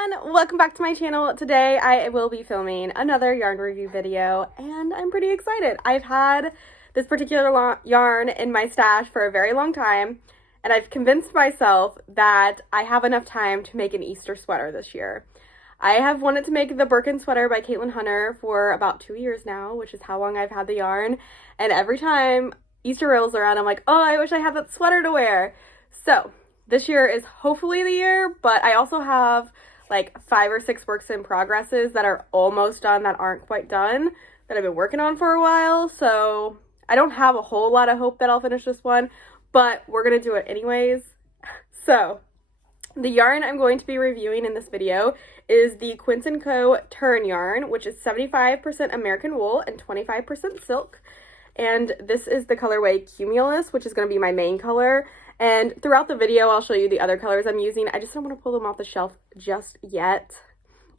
everyone, welcome back to my channel. Today I will be filming another yarn review video and I'm pretty excited. I've had this particular yarn in my stash for a very long time and I've convinced myself that I have enough time to make an Easter sweater this year. I have wanted to make the Birkin sweater by Caitlin Hunter for about 2 years now, which is how long I've had the yarn, and every time Easter rolls around I'm like, oh, I wish I had that sweater to wear. So this year is hopefully the year, but I also have like 5 or 6 works in progresses that are almost done that aren't quite done that I've been working on for a while. So I don't have a whole lot of hope that I'll finish this one, but we're gonna do it anyways. So the yarn I'm going to be reviewing in this video is the Quince & Co. Tern yarn, which is 75% American wool and 25% silk. And this is the colorway Cumulus, which is going to be my main color. And throughout the video, I'll show you the other colors I'm using. I just don't want to pull them off the shelf just yet.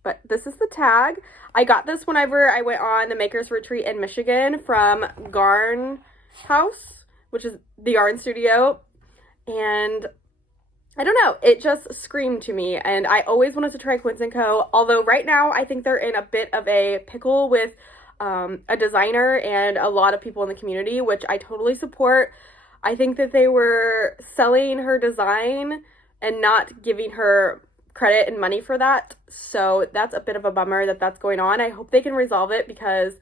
But this is the tag. I got this whenever I went on the Maker's Retreat in Michigan from Garn House, which is the yarn studio. And I don't know, it just screamed to me. And I always wanted to try Quince & Co. Although right now, I think they're in a bit of a pickle with a designer and a lot of people in the community, which I totally support. I think that they were selling her design and not giving her credit and money for that. So that's a bit of a bummer that that's going on. I hope they can resolve it because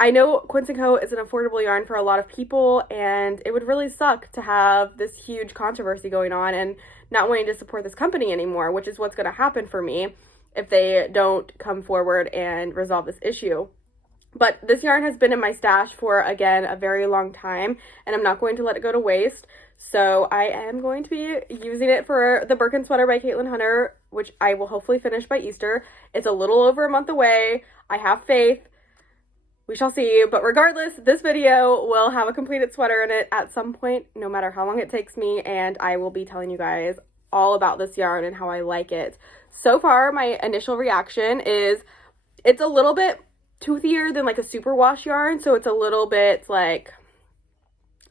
I know Quince & Co. is an affordable yarn for a lot of people, and it would really suck to have this huge controversy going on and not wanting to support this company anymore, which is what's going to happen for me if they don't come forward and resolve this issue. But this yarn has been in my stash for, again, a very long time, and I'm not going to let it go to waste. So I am going to be using it for the Birkin sweater by Caitlin Hunter, which I will hopefully finish by Easter. It's a little over a month away. I have faith. We shall see. But regardless, this video will have a completed sweater in it at some point, no matter how long it takes me, and I will be telling you guys all about this yarn and how I like it. So far, my initial reaction is it's a little bit toothier than like a superwash yarn, so it's a little bit like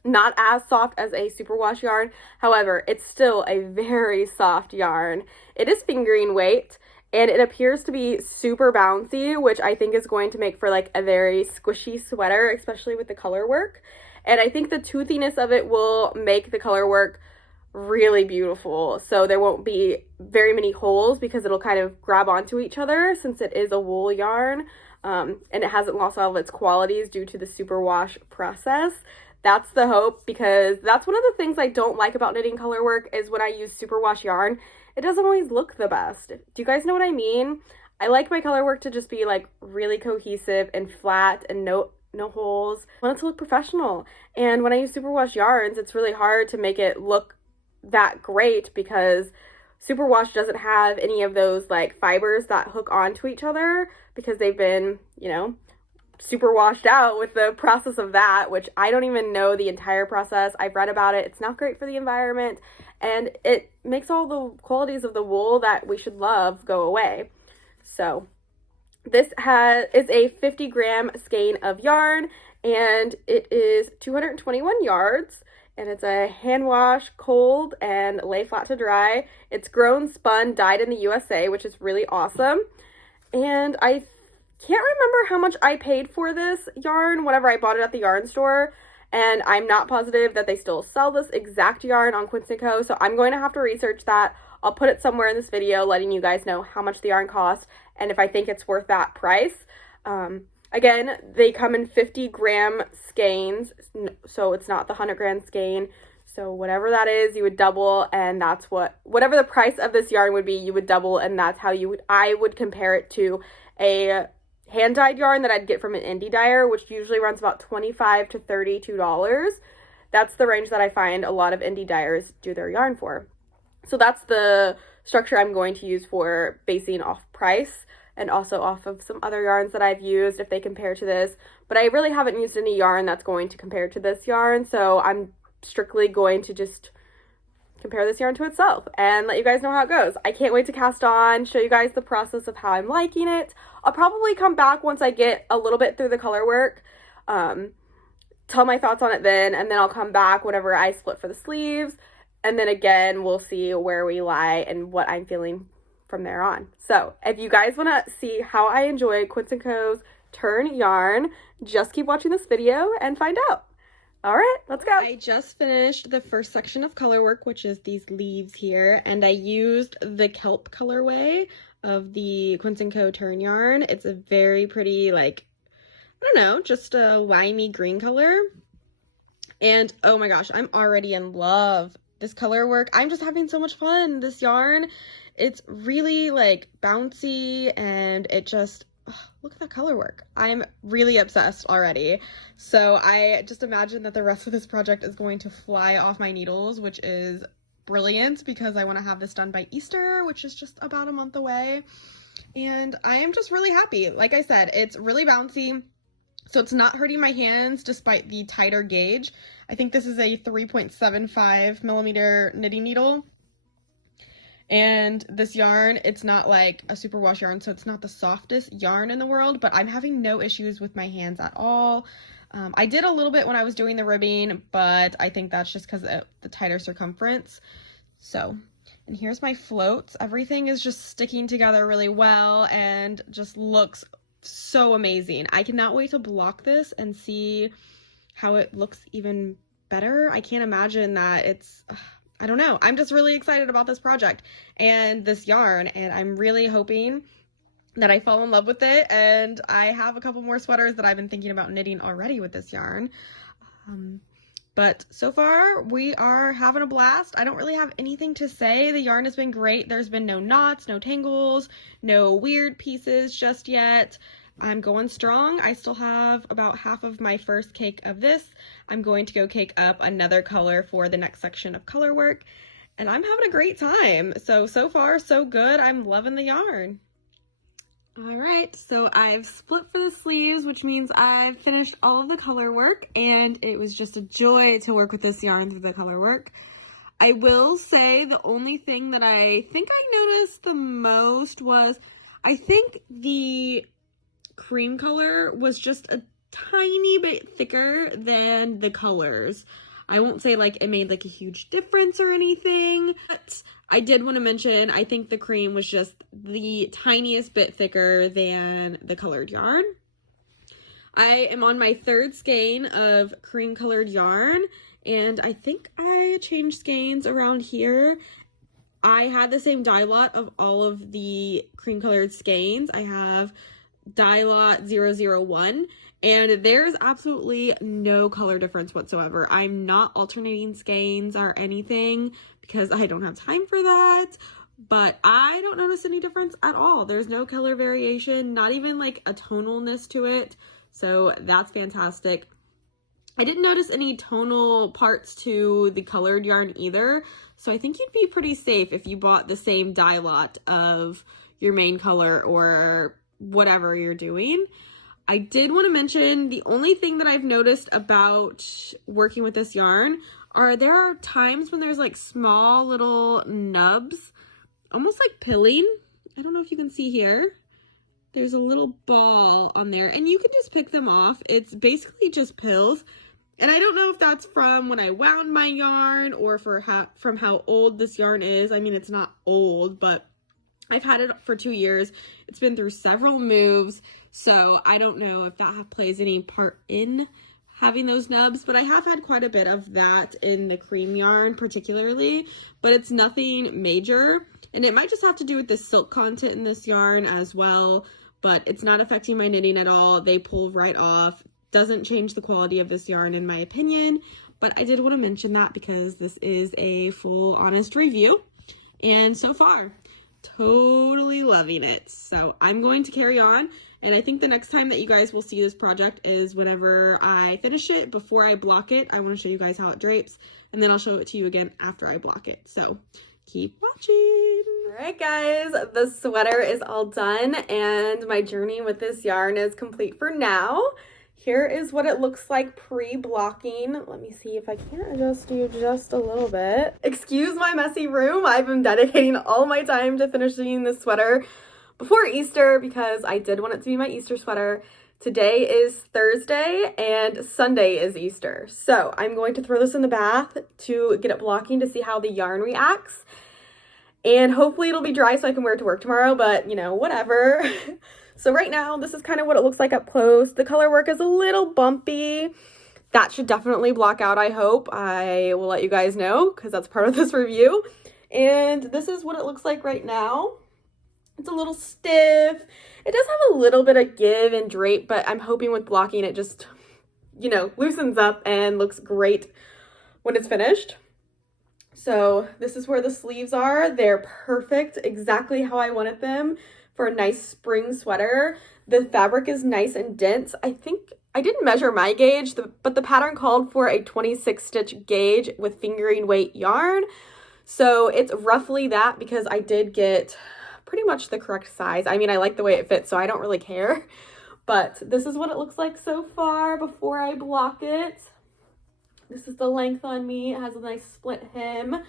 not as soft as a superwash yarn. However, it's still a very soft yarn. It is fingering weight and it appears to be super bouncy, which I think is going to make for like a very squishy sweater, especially with the color work. And I think the toothiness of it will make the color work really beautiful, so there won't be very many holes because it'll kind of grab onto each other since it is a wool yarn. And it hasn't lost all of its qualities due to the superwash process. That's the hope, because that's one of the things I don't like about knitting color work is when I use superwash yarn, it doesn't always look the best. Do you guys know what I mean? I like my color work to just be like really cohesive and flat and no holes. I want it to look professional. And when I use superwash yarns, it's really hard to make it look that great because superwash doesn't have any of those like fibers that hook onto each other because they've been, you know, super washed out with the process of that, which I don't even know the entire process. I've read about it. It's not great for the environment, and it makes all the qualities of the wool that we should love go away. So this is a 50-gram skein of yarn, and it is 221 yards. And it's a hand wash, cold, and lay flat to dry. It's grown, spun, dyed in the USA, which is really awesome. And I can't remember how much I paid for this yarn whenever I bought it at the yarn store. And I'm not positive that they still sell this exact yarn on Quince & Co. So I'm going to have to research that. I'll put it somewhere in this video letting you guys know how much the yarn costs and if I think it's worth that price. Again, they come in 50-gram skeins, so it's not the 100-gram skein. So whatever that is, you would double, and that's whatever the price of this yarn would be, you would double, and that's how I would compare it to a hand-dyed yarn that I'd get from an indie dyer, which usually runs about $25 to $32. That's the range that I find a lot of indie dyers do their yarn for. So that's the structure I'm going to use for basing off price, and also off of some other yarns that I've used if they compare to this. But I really haven't used any yarn that's going to compare to this yarn, so I'm strictly going to just compare this yarn to itself and let you guys know how it goes. I can't wait to cast on, show you guys the process of how I'm liking it. I'll probably come back once I get a little bit through the color work, tell my thoughts on it then, and then I'll come back whenever I split for the sleeves, and then again, we'll see where we lie and what I'm feeling from there on. So if you guys want to see how I enjoy Quince & Co.'s Tern yarn, just keep watching this video and find out. All right, let's go. I just finished the first section of Colorwork, which is these leaves here, and I used the kelp colorway of the Quince & Co. Tern yarn. It's a very pretty, like, I don't know, just a limey green color. And oh my gosh, I'm already in love. This Colorwork, I'm just having so much fun. This yarn, it's really like bouncy, and it just, look at that Colorwork. I'm really obsessed already. So I just imagine that the rest of this project is going to fly off my needles, which is brilliant because I want to have this done by Easter, which is just about a month away. And I am just really happy. Like I said, it's really bouncy, so it's not hurting my hands despite the tighter gauge. I think this is a 3.75 millimeter knitting needle. And this yarn, it's not like a superwash yarn, so it's not the softest yarn in the world, but I'm having no issues with my hands at all. I did a little bit when I was doing the ribbing, but I think that's just because of the tighter circumference. So, and here's my floats. Everything is just sticking together really well and just looks so amazing. I cannot wait to block this and see how it looks even better. I can't imagine that it's, I don't know. I'm just really excited about this project and this yarn, and I'm really hoping that I fall in love with it, and I have a couple more sweaters that I've been thinking about knitting already with this yarn. But so far, we are having a blast. I don't really have anything to say. The yarn has been great. There's been no knots, no tangles, no weird pieces just yet. I'm going strong. I still have about half of my first cake of this. I'm going to go cake up another color for the next section of Colorwork, and I'm having a great time. So far, so good. I'm loving the yarn. All right, so I've split for the sleeves, which means I've finished all of the color work, and it was just a joy to work with this yarn through the color work. I will say the only thing that I think I noticed the most was, I think the cream color was just a tiny bit thicker than the colors. I won't say like it made like a huge difference or anything, but I did want to mention, I think the cream was just the tiniest bit thicker than the colored yarn. I am on my third skein of cream colored yarn, and I think I changed skeins around here. I had the same dye lot of all of the cream colored skeins. I have dye lot 001, and there's absolutely no color difference whatsoever. I'm not alternating skeins or anything because I don't have time for that, but I don't notice any difference at all. There's no color variation, not even like a tonalness to it, so that's fantastic. I didn't notice any tonal parts to the colored yarn either, so I think you'd be pretty safe if you bought the same dye lot of your main color or whatever you're doing. I did want to mention the only thing that I've noticed about working with this yarn are there are times when there's like small little nubs, almost like pilling. I don't know if you can see here. There's a little ball on there, and you can just pick them off. It's basically just pills. And I don't know if that's from when I wound my yarn or from how old this yarn is. I mean, it's not old, but I've had it for 2 years. It's been through several moves, so I don't know if that plays any part in having those nubs, but I have had quite a bit of that in the cream yarn particularly, but it's nothing major, and it might just have to do with the silk content in this yarn as well, but it's not affecting my knitting at all. They pull right off. Doesn't change the quality of this yarn in my opinion, but I did want to mention that because this is a full honest review, and so far totally loving it. So I'm going to carry on, and I think the next time that you guys will see this project is whenever I finish it. Before I block it, I want to show you guys how it drapes, and then I'll show it to you again after I block it. So keep watching. All right guys, the sweater is all done, and my journey with this yarn is complete for now. Here is what it looks like pre-blocking. Let me see if I can't adjust you just a little bit. Excuse my messy room. I've been dedicating all my time to finishing this sweater before Easter because I did want it to be my Easter sweater. Today is Thursday and Sunday is Easter. So I'm going to throw this in the bath to get it blocking to see how the yarn reacts. and hopefully it'll be dry so I can wear it to work tomorrow, but you know, whatever. So right now, this is kind of what it looks like up close. The color work is a little bumpy. That should definitely block out, I hope. I will let you guys know because that's part of this review. And this is what it looks like right now. It's a little stiff. It does have a little bit of give and drape, but I'm hoping with blocking it just, you know, loosens up and looks great when it's finished. So this is where the sleeves are. They're perfect, exactly how I wanted them for a nice spring sweater. The fabric is nice and dense. I think I didn't measure my gauge, but the pattern called for a 26 stitch gauge with fingering weight yarn. So it's roughly that because I did get pretty much the correct size. I mean, I like the way it fits, so I don't really care. But this is what it looks like so far before I block it. This is the length on me. It has a nice split hem.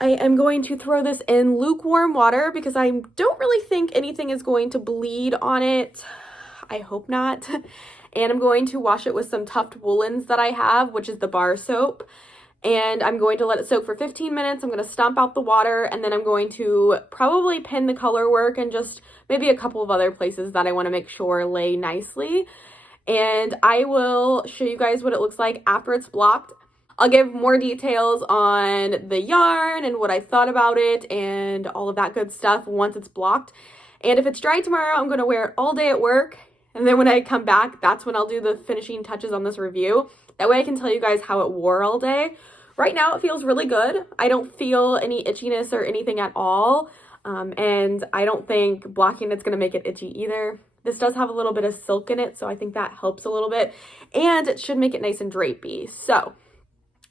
I am going to throw this in lukewarm water because I don't really think anything is going to bleed on it. I hope not. And I'm going to wash it with some Tuft Woolens that I have, which is the bar soap. And I'm going to let it soak for 15 minutes. I'm going to stomp out the water, and then I'm going to probably pin the color work and just maybe a couple of other places that I want to make sure lay nicely. And I will show you guys what it looks like after it's blocked. I'll give more details on the yarn and what I thought about it and all of that good stuff once it's blocked. And if it's dry tomorrow, I'm going to wear it all day at work. And then when I come back, that's when I'll do the finishing touches on this review. That way I can tell you guys how it wore all day. Right now it feels really good. I don't feel any itchiness or anything at all. And I don't think blocking it's going to make it itchy either. This does have a little bit of silk in it, so I think that helps a little bit. And it should make it nice and drapey. So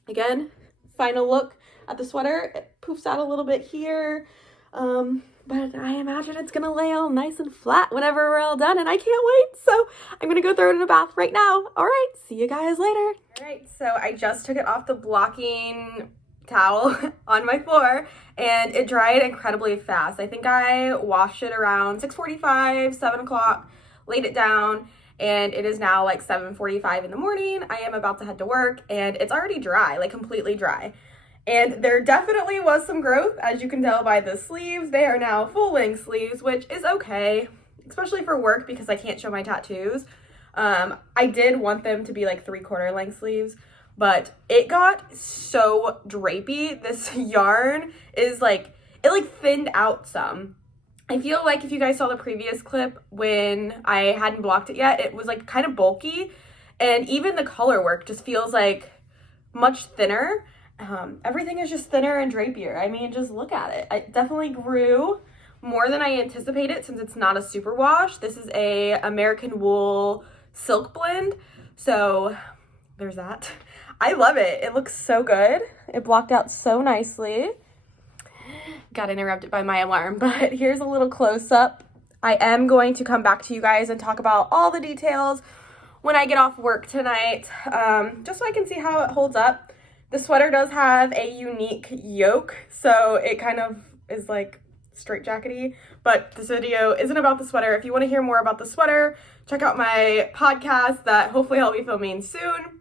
again, final look at the sweater. It poofs out a little bit here, but I imagine it's gonna lay all nice and flat whenever we're all done, and I can't wait. So I'm gonna go throw it in a bath right now. All right, see you guys later. All right, so I just took it off the blocking towel on my floor, and it dried incredibly fast. I think I washed it around 6:45, 7 o'clock, laid it down, and it is now like 7:45 in the morning. I am about to head to work, and it's already dry, like completely dry. And there definitely was some growth, as you can tell by the sleeves. They are now full-length sleeves, which is okay, especially for work because I can't show my tattoos. I did want them to be like 3/4 length sleeves, but it got so drapey. This yarn is like, it like thinned out some. I feel like if you guys saw the previous clip when I hadn't blocked it yet, it was like kind of bulky, and even the color work just feels like much thinner. Everything is just thinner and drapier. I mean, just look at it. It definitely grew more than I anticipated since it's not a super wash. This is a American wool silk blend, so there's that. I love it. It looks so good. It blocked out so nicely. Got interrupted by my alarm, but here's a little close-up. I am going to come back to you guys and talk about all the details when I get off work tonight, just so I can see how it holds up. The sweater does have a unique yoke, so it kind of is like straitjackety, but this video isn't about the sweater. If you want to hear more about the sweater, check out my podcast that hopefully I'll be filming soon.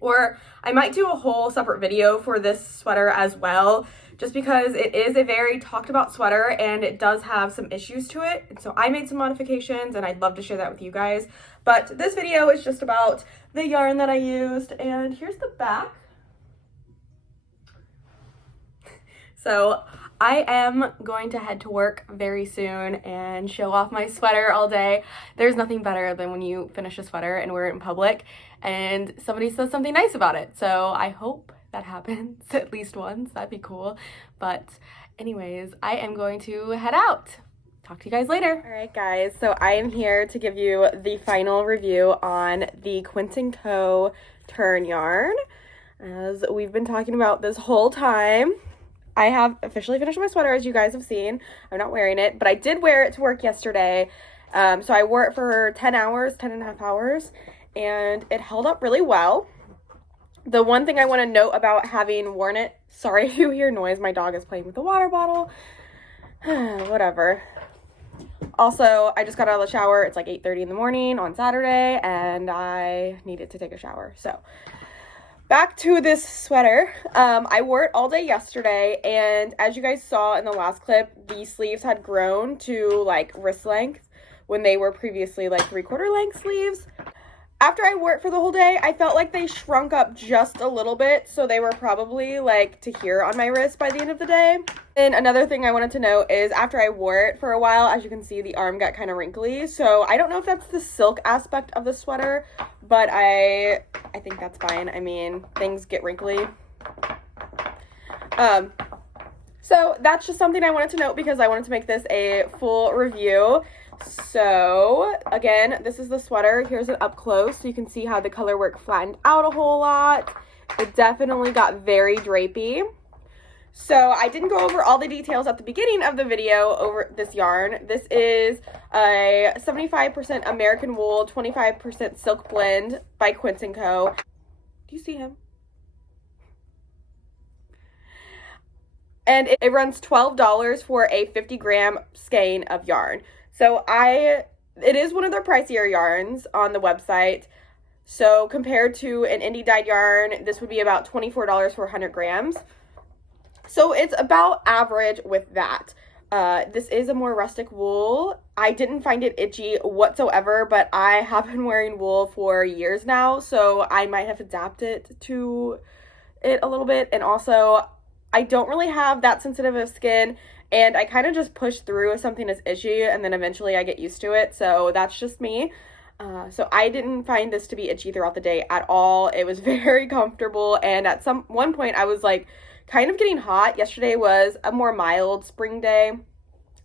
Or I might do a whole separate video for this sweater as well, just because it is a very talked about sweater and it does have some issues to it. And so I made some modifications and I'd love to share that with you guys. But this video is just about the yarn that I used, and here's the back. So I am going to head to work very soon and show off my sweater all day. There's nothing better than when you finish a sweater and wear it in public and somebody says something nice about it. So I hope that happens at least once. That'd be cool. But anyways, I am going to head out. Talk to you guys later. All right, guys. So I am here to give you the final review on the Quince & Co. Tern yarn, as we've been talking about this whole time. I have officially finished my sweater, as you guys have seen. I'm not wearing it, but I did wear it to work yesterday. So I wore it for 10 hours, 10 and a half hours, and it held up really well. The one thing I want to note about having worn it, sorry if you hear noise, my dog is playing with the water bottle. Whatever. Also, I just got out of the shower. It's like 8:30 in the morning on Saturday, and I needed to take a shower. So back to this sweater. I wore it all day yesterday, and as you guys saw in the last clip, the sleeves had grown to like wrist length when they were previously like 3/4 length sleeves. After I wore it for the whole day, I felt like they shrunk up just a little bit, so they were probably like to here on my wrist by the end of the day. And another thing I wanted to note is after I wore it for a while, as you can see, the arm got kind of wrinkly. So I don't know if that's the silk aspect of the sweater, but I think that's fine. I mean, things get wrinkly. So that's just something I wanted to note because I wanted to make this a full review. So again, this is the sweater. Here's it up close so you can see how the color work flattened out a whole lot. It definitely got very drapey. So I didn't go over all the details at the beginning of the video over this yarn. This is a 75% American wool, 25% silk blend by Quince & Co. Do you see him? And it runs $12 for a 50-gram skein of yarn. So it is one of their pricier yarns on the website. So compared to an indie dyed yarn, this would be about $24 for 100 grams. So it's about average with that. This is a more rustic wool. I didn't find it itchy whatsoever, but I have been wearing wool for years now, so I might have adapted to it a little bit. And also, I don't really have that sensitive of skin, and I kind of just push through if something is itchy, and then eventually I get used to it, so that's just me. So I didn't find this to be itchy throughout the day at all. It was very comfortable, and at one point I was like kind of getting hot. Yesterday was a more mild spring day.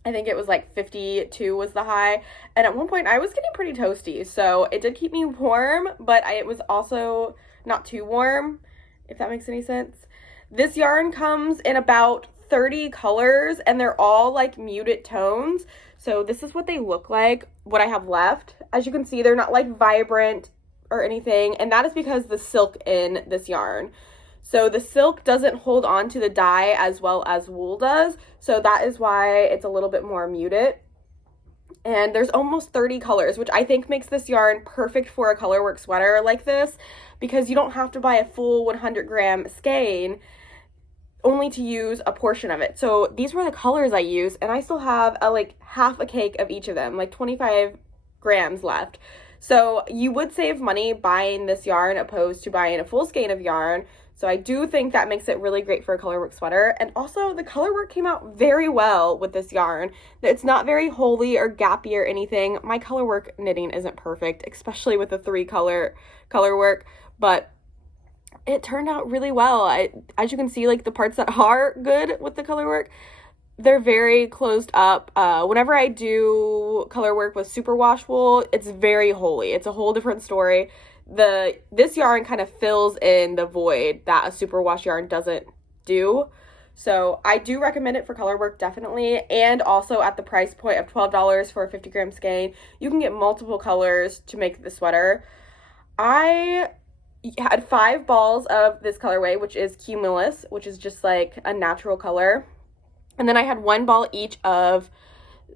I think it was like 52 was the high, and at one point I was getting pretty toasty, so it did keep me warm, but it was also not too warm, if that makes any sense. This yarn comes in about 30 colors, and they're all like muted tones. So this is what they look like, what I have left. As you can see, they're not like vibrant or anything, and that is because the silk in this yarn. So the silk doesn't hold on to the dye as well as wool does, so that is why it's a little bit more muted. And there's almost 30 colors, which I think makes this yarn perfect for a colorwork sweater like this, because you don't have to buy a full 100-gram skein only to use a portion of it. So these were the colors I used, and I still have like half a cake of each of them, like 25 grams left. So you would save money buying this yarn opposed to buying a full skein of yarn. So I do think that makes it really great for a colorwork sweater. And also the colorwork came out very well with this yarn. It's not very holey or gappy or anything. My colorwork knitting isn't perfect, especially with the 3-color colorwork, but it turned out really well. As you can see, like the parts that are good with the color work, they're very closed up. Whenever I do color work with superwash wool, it's very holey. It's a whole different story. This yarn kind of fills in the void that a superwash yarn doesn't do. So I do recommend it for color work, definitely. And also at the price point of $12 for a 50-gram skein, you can get multiple colors to make the sweater. I had 5 balls of this colorway, which is Cumulus, which is just like a natural color. And then I had 1 ball each of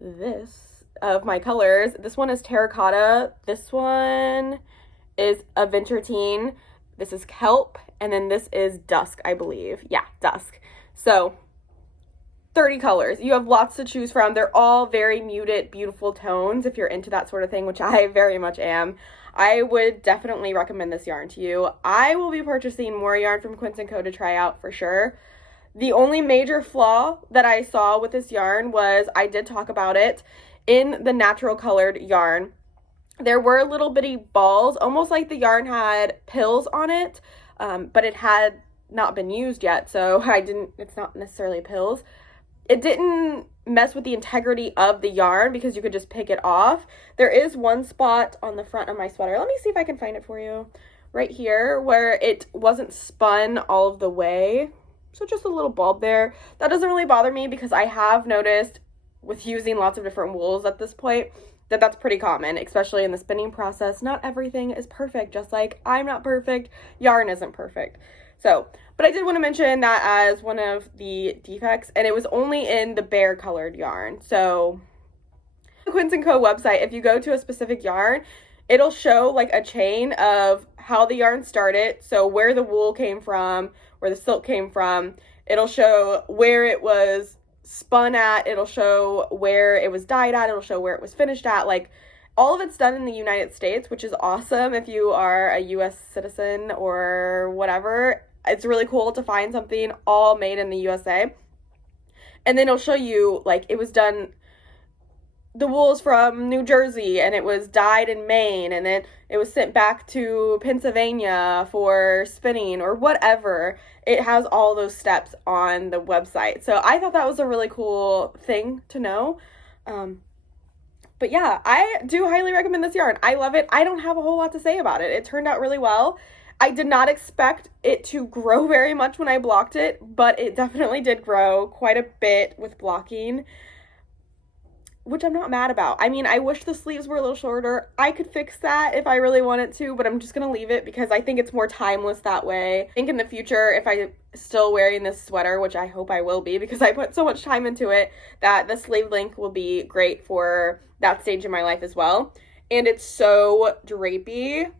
my colors. This one is terracotta. This one is aventurine. This is kelp. And then this is dusk, I believe. Yeah, dusk. So 30 colors. You have lots to choose from. They're all very muted, beautiful tones if you're into that sort of thing, which I very much am. I would definitely recommend this yarn to you. I will be purchasing more yarn from Quince & Co. to try out for sure. The only major flaw that I saw with this yarn was, I did talk about it, in the natural colored yarn, there were little bitty balls, almost like the yarn had pills on it, but it had not been used yet, so it's not necessarily pills. It didn't mess with the integrity of the yarn because you could just pick it off. There is one spot on the front of my sweater. Let me see if I can find it for you. Right here where it wasn't spun all of the way. So just a little bulb there. That doesn't really bother me because I have noticed with using lots of different wools at this point that that's pretty common, especially in the spinning process. Not everything is perfect, just like I'm not perfect. Yarn isn't perfect. So, but I did want to mention that as one of the defects, and it was only in the bare colored yarn. So the Quince & Co. website, if you go to a specific yarn, it'll show like a chain of how the yarn started, so where the wool came from, where the silk came from. It'll show where it was spun at, it'll show where it was dyed at, it'll show where it was finished at. Like, all of it's done in the United States, which is awesome if you are a US citizen or whatever. It's really cool to find something all made in the USA. And then it'll show you, like, it was done, the wool's from New Jersey and it was dyed in Maine, and then it was sent back to Pennsylvania for spinning or whatever. It has all those steps on the website. So I thought that was a really cool thing to know. But yeah, I do highly recommend this yarn. I love it. I don't have a whole lot to say about it. It turned out really well. I did not expect it to grow very much when I blocked it, but it definitely did grow quite a bit with blocking, which I'm not mad about. I mean, I wish the sleeves were a little shorter. I could fix that if I really wanted to, but I'm just going to leave it because I think it's more timeless that way. I think in the future, if I'm still wearing this sweater, which I hope I will be because I put so much time into it, that the sleeve length will be great for that stage in my life as well. And it's so drapey.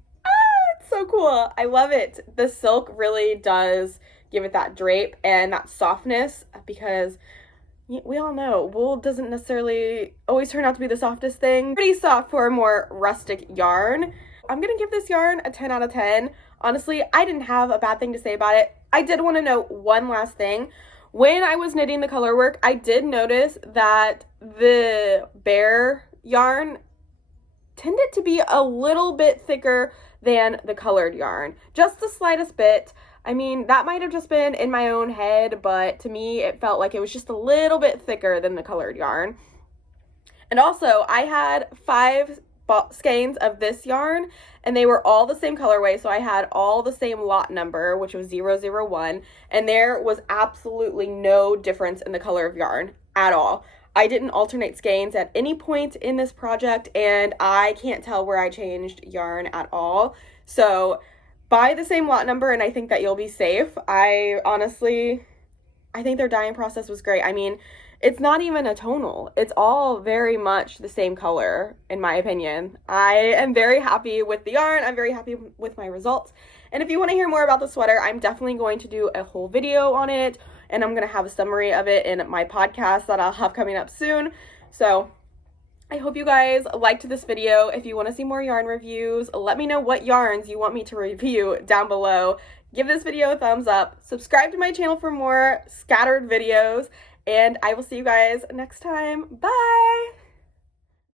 It's so cool. I love it. The silk really does give it that drape and that softness, because we all know wool doesn't necessarily always turn out to be the softest thing. Pretty soft for a more rustic yarn. I'm gonna give this yarn a 10 out of 10. Honestly, I didn't have a bad thing to say about it. I did want to note one last thing. When I was knitting the Colorwork, I did notice that the bare yarn tended to be a little bit thicker than the colored yarn. Just the slightest bit. I mean, that might have just been in my own head, but to me, it felt like it was just a little bit thicker than the colored yarn. And also, I had 5 skeins of this yarn, and they were all the same colorway, so I had all the same lot number, which was 001, and there was absolutely no difference in the color of yarn at all. I didn't alternate skeins at any point in this project, and I can't tell where I changed yarn at all. So buy the same lot number, and I think that you'll be safe. I think their dyeing process was great. I mean, it's not even a tonal. It's all very much the same color, in my opinion. I am very happy with the yarn. I'm very happy with my results. And if you want to hear more about the sweater, I'm definitely going to do a whole video on it, and I'm going to have a summary of it in my podcast that I'll have coming up soon. So I hope you guys liked this video. If you want to see more yarn reviews, let me know what yarns you want me to review down below. Give this video a thumbs up. Subscribe to my channel for more scattered videos, and I will see you guys next time. Bye!